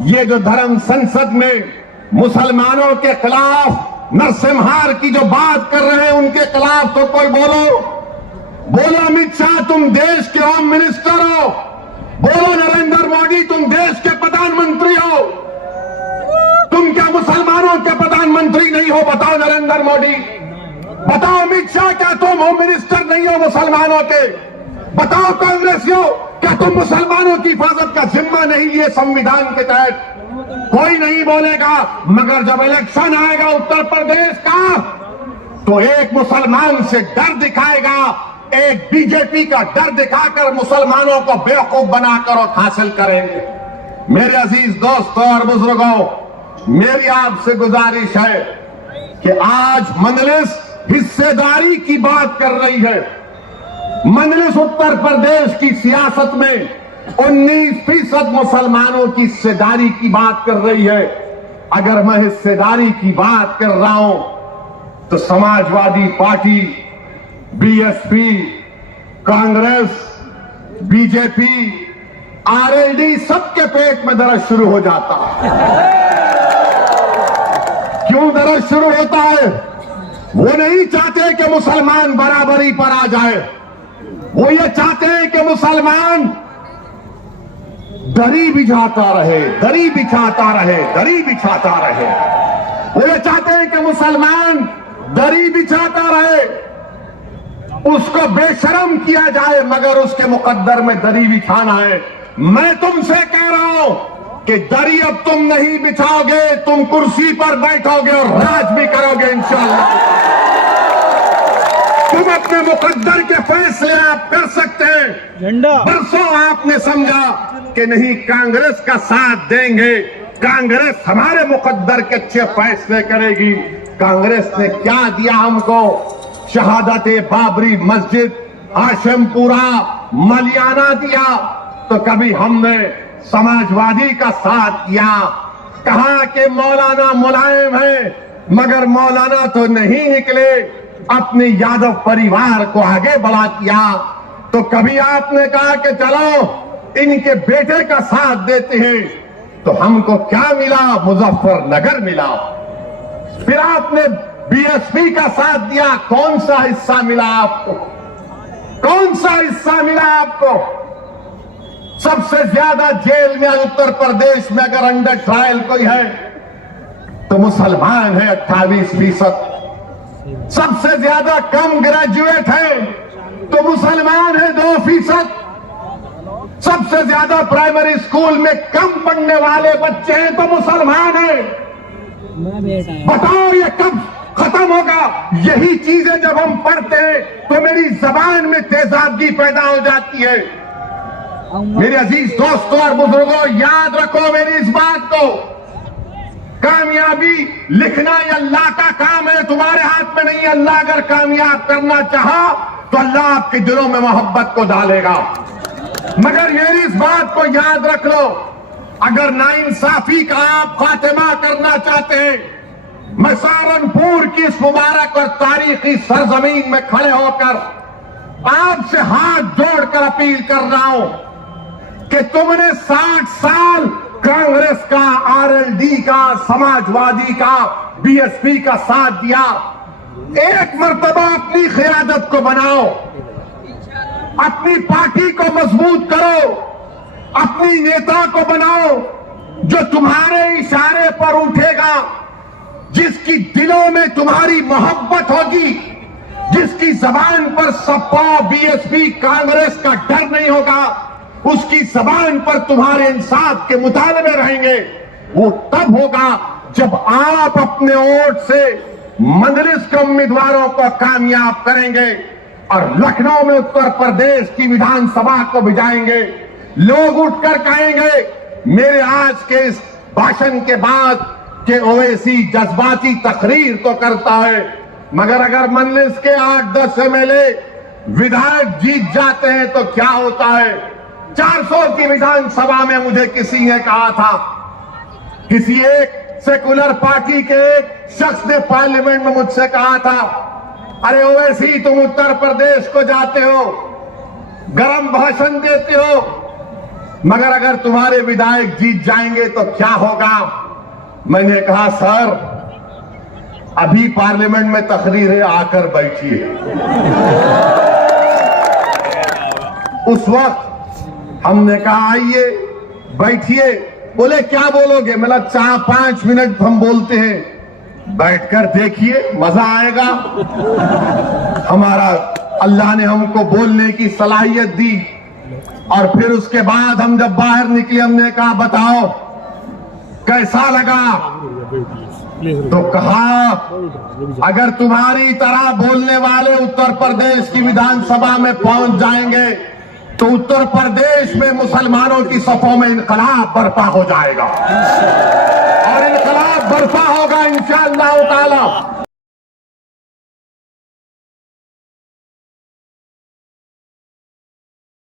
ये जो धर्म संसद में मुसलमानों के खिलाफ नरसिम्हार की जो बात कर रहे हैं उनके खिलाफ तो कोई बोलो अमित शाह तुम देश के होम मिनिस्टर हो, बोलो नरेंद्र मोदी तुम देश के प्रधानमंत्री हो, तुम क्या मुसलमानों के प्रधानमंत्री नहीं हो? बताओ नरेंद्र मोदी, बताओ अमित शाह, क्या तुम होम मिनिस्टर नहीं हो मुसलमानों के? बताओ कांग्रेसियों, क्या तुम मुसलमानों की हिफाजत का जिम्मा नहीं लिए संविधान के तहत? कोई नहीं बोलेगा, मगर जब इलेक्शन आएगा उत्तर प्रदेश का तो एक मुसलमान से डर दिखाएगा, एक बीजेपी का डर दिखाकर मुसलमानों को बेवकूफ बनाकर और हासिल करेंगे। मेरे अजीज दोस्तों और बुजुर्गों, मेरी आपसे गुजारिश है कि आज मजलिस हिस्सेदारी की बात कर रही है। मजलिस उत्तर प्रदेश की सियासत में 19% मुसलमानों की हिस्सेदारी की बात कर रही है। अगर मैं हिस्सेदारी की बात कर रहा हूं तो Samajwadi party, BSP, Congress, BJP, RLD सबके पेट में दर्द शुरू हो जाता है। क्यों दर्द शुरू होता है? वो नहीं चाहते कि मुसलमान बराबरी पर आ जाए, वो ये चाहते हैं कि मुसलमान दरी बिछाता रहे, दरी बिछाता रहे, दरी बिछाता रहे। वो ये चाहते हैं कि मुसलमान दरी बिछाता रहे, उसको बेशर्म किया जाए, मगर उसके मुकद्दर में दरी बिछाना है। मैं तुमसे कह रहा हूं कि दरी अब तुम नहीं बिछाओगे, तुम कुर्सी पर बैठोगे और राज भी करोगे इंशाअल्लाह। तुम अपने मुकद्दर के फैसले आप कर सकते हैं। बरसों आपने समझा कि नहीं कांग्रेस का साथ देंगे, कांग्रेस हमारे मुकद्दर के अच्छे फैसले करेगी। कांग्रेस ने क्या दिया हमको? शहादत बाबरी मस्जिद, हाशिमपुरा, मलियाना दिया। तो कभी हमने समाजवादी का साथ दिया, कहा कि मौलाना मुलायम है, मगर मौलाना तो नहीं निकले, अपने यादव परिवार को आगे बढ़ा दिया। तो कभी आपने कहा कि चलो इनके बेटे का साथ देते हैं, तो हमको क्या मिला? मुजफ्फरनगर मिला। फिर आपने बीएसपी का साथ दिया, कौन सा हिस्सा मिला आपको? कौन सा हिस्सा मिला आपको? सबसे ज्यादा जेल में उत्तर प्रदेश में अगर अंडर ट्रायल कोई है तो मुसलमान है 28%। सबसे ज्यादा कम ग्रेजुएट है तो मुसलमान है 2%। सबसे ज्यादा प्राइमरी स्कूल में कम पढ़ने वाले बच्चे हैं तो मुसलमान हैं। बताओ ये कब खत्म होगा? यही चीजें जब हम पढ़ते हैं तो मेरी जबान में तेजाबी पैदा हो जाती है। मेरे अजीज दोस्तों और बुजुर्गों, याद रखो मेरी इस बात को, कामयाबी लिखना ये अल्लाह का काम है, तुम्हारे हाथ में नहीं है। अल्लाह अगर कामयाब करना चाहा तो अल्लाह आपके दिलों में मोहब्बत को डालेगा। मगर मेरी इस बात को याद रख लो, अगर नाइंसाफी का आप खात्मा करना चाहते हैं, मैं सहारनपुर की इस मुबारक और तारीखी सरजमीन में खड़े होकर आपसे हाथ जोड़कर अपील कर रहा हूं कि तुमने 60 साल कांग्रेस का, आरएलडी का, समाजवादी का, बीएसपी का साथ दिया। एक मर्तबा अपनी क़यादत को बनाओ, अपनी पार्टी को मजबूत करो, अपनी नेता को बनाओ जो तुम्हारे इशारे पर उठेगा, जिसकी दिलों में तुम्हारी मोहब्बत होगी, जिसकी जबान पर सपा, बीएसपी, कांग्रेस का डर नहीं होगा, उसकी जबान पर तुम्हारे इंसाफ के मुतालबे रहेंगे। वो तब होगा जब आप अपने वोट से मजलिस के उम्मीदवारों को कामयाब करेंगे और लखनऊ में उत्तर प्रदेश की विधानसभा को भिजाएंगे। लोग उठकर कहेंगे, मेरे आज के इस भाषण के बाद कि ओवैसी जज्बाती तकरीर तो करता है, मगर अगर मजलिस के 8-10 एमएलए विधायक जीत जाते हैं तो क्या होता है? 400 की विधानसभा में मुझे किसी ने कहा था, किसी एक सेकुलर पार्टी के एक शख्स ने पार्लियामेंट में मुझसे कहा था, अरे ओवैसी तुम उत्तर प्रदेश को जाते हो, गरम भाषण देते हो, मगर अगर तुम्हारे विधायक जीत जाएंगे तो क्या होगा? मैंने कहा सर अभी पार्लियामेंट में तकरीर है, आकर बैठिए। उस वक्त हमने कहा आइए बैठिए। बोले क्या बोलोगे? मैंने 4-5 मिनट हम बोलते हैं, बैठकर देखिए मजा आएगा। हमारा अल्लाह ने हमको बोलने की सलाहियत दी और फिर उसके बाद हम जब बाहर निकले हमने कहा बताओ कैसा लगा? तो कहा अगर तुम्हारी तरह बोलने वाले उत्तर प्रदेश की विधानसभा में पहुंच जाएंगे तो उत्तर प्रदेश में मुसलमानों की सफों में इनकलाब बर्पा हो जाएगा और इनकलाब बर्पा होगा इंशाअल्लाह ताला।